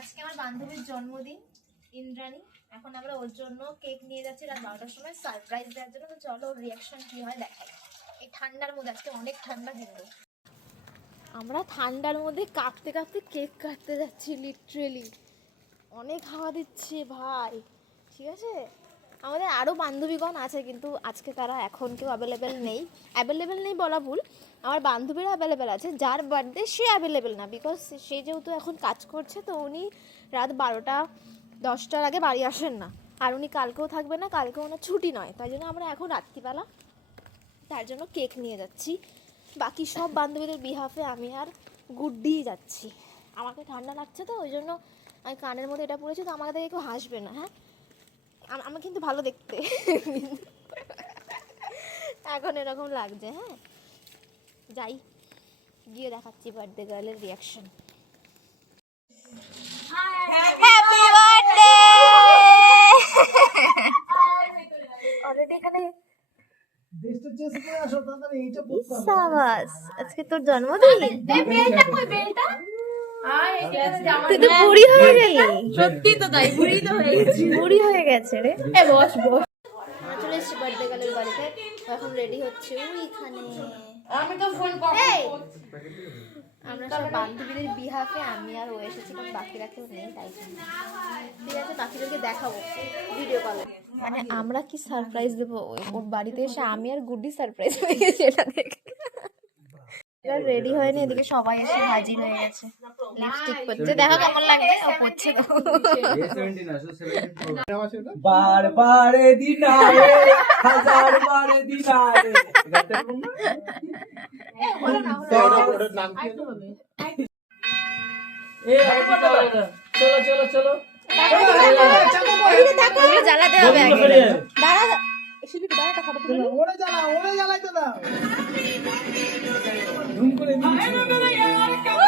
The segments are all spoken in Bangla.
আজকে আমার বান্ধবীর জন্মদিন, ইন্দ্রাণী। এখন আমরা ওর জন্য কেক নিয়ে যাচ্ছি রাত বারোটার সময় সারপ্রাইজ দেওয়ার জন্য। তো চলো ওর রিয়াকশন কি হয় দেখাই। এই ঠান্ডার মধ্যে, আজকে অনেক ঠান্ডা কিন্তু। আমরা ঠান্ডার মধ্যে কাঁপতে কাঁপতে কেক কাটতে যাচ্ছি লিটারেলি অনেক হাওয়া দিচ্ছে, ভাই। ঠিক আছে? আমাদের আরও বান্ধবীগণ আছে, কিন্তু আজকে তারা এখন কেউ অ্যাভেলেবেল নেই। অ্যাভেলেবেল নেই বলা ভুল। আমার বান্ধবীরা অ্যাভেলেবেল আছে। যার বার্থডে সে অ্যাভেলেবেল না বিকজ সে যেহেতু এখন কাজ করছে, তো উনি রাত বারোটা, দশটার আগে বাড়ি আসেন না। আর উনি কালকেও থাকবে না, কালকেও ওনার ছুটি নয়। তাই জন্য আমরা এখন রাত্রিবেলা তার জন্য কেক নিয়ে যাচ্ছি। বাকি সব বান্ধবীদের বিহাফে আমি আর গুড্ডি যাচ্ছি। আমাকে ঠান্ডা লাগছে তো, ওই জন্য আমি কানের মধ্যে এটা পড়েছি তো আমাকে দেখে কেউ হাসবে না হ্যাঁ? আম- আমার কিন্তু ভালো দেখতে। এখন এরকম লাগছে হ্যাঁ? যাই গিয়ে দেখাচ্ছি বার্থডে গার্লের রিয়াকশন আজকে তোর জন্মদিন। তুই তো বুড়ি হয়ে গেলি। সত্যি তো তাই বুড়ি তো হয়ে গেছি। বুড়ি হয়ে গেছে রে। এ বস বস। আমরা চলে এসেছি বার্থডে গার্লের বাড়িতে। এখন রেডি হচ্ছে। ওইখানে আমি তো ফোন আমরা সব বান্ধবীদের বিহাফে আমি আর ও এসেছি কারণ বাকিরা কেউ নেই তাই জন্য। ঠিক আছে বাকিদেরকে দেখাবো ভিডিও কলে মানে আমরা কি সারপ্রাইজ দেবো? ওই ওর বাড়িতে এসে আমি আর গুড্ডি সারপ্রাইজ হয়ে গেছি এটা দেখে। রেডি হয়নি এদিকে সবাই এসে হাজির হয়ে গেছে। লিপস্টিক পরছে দেখো কেমন লাগছে। ও পরছে তো বার দিনারে হাজার বারে দিনারে। চলো চলো চলো জ্বালাতে হবে আগে দাঁড়া ওরে জ্বালা ওরে জ্বালাইতে দাও। ধুম করে হবে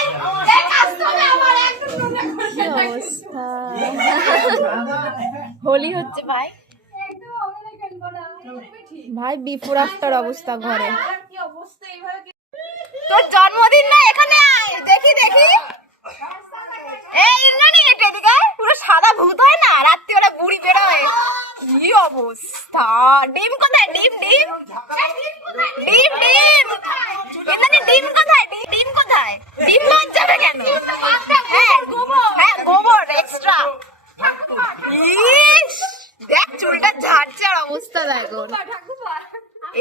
অবস্থা? হোলি হচ্ছে ভাই? ভাই বিফোর আফটার অবস্থা ঘরে। তোর জন্মদিন না এখানে আয়। দেখি দেখি। এই ইন্দ্রাণী এটা এদিকে আয়। পুরো সাদা ভূত হয় না? রাত্রিবেলা বুড়ি বেরোয়। কি অবস্থা? ডিম কোথায়? ডিম ডিম। ডিম ডিম। ইন্দ্রাণী ডিম কোথায়? ডিম ডিম। কোথায় ডিম যাবে কেন? হ্যাঁ হ্যাঁ গোবর এক্সট্রা দেখ চুলটা ঝাড়ছে আর অবস্থা দেখো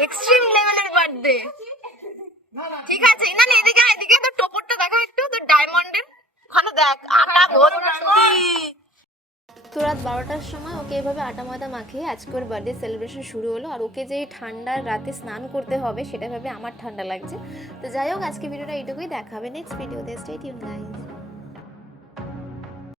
এক্সট্রিম লেভেলের বার্থডে ঠিক আছে না না এদিকে আয়, এদিকে তো টোপরটা দেখো একটু তো ডায়মন্ডের ওখানে দেখ আটা ভর্তি তো রাত বারোটার সময় ওকে এভাবে আটা ময়দা মাখিয়ে আজকে ওর বার্থডে সেলিব্রেশন শুরু হলো আর ওকে যে ঠান্ডার রাতে স্নান করতে হবে সেটা ভাবে আমার ঠান্ডা লাগছে। তো যাই হোক আজকে ভিডিওটা এইটুকুই। দেখাবে নেক্সট ভিডিওতে স্টে টিউন গাইস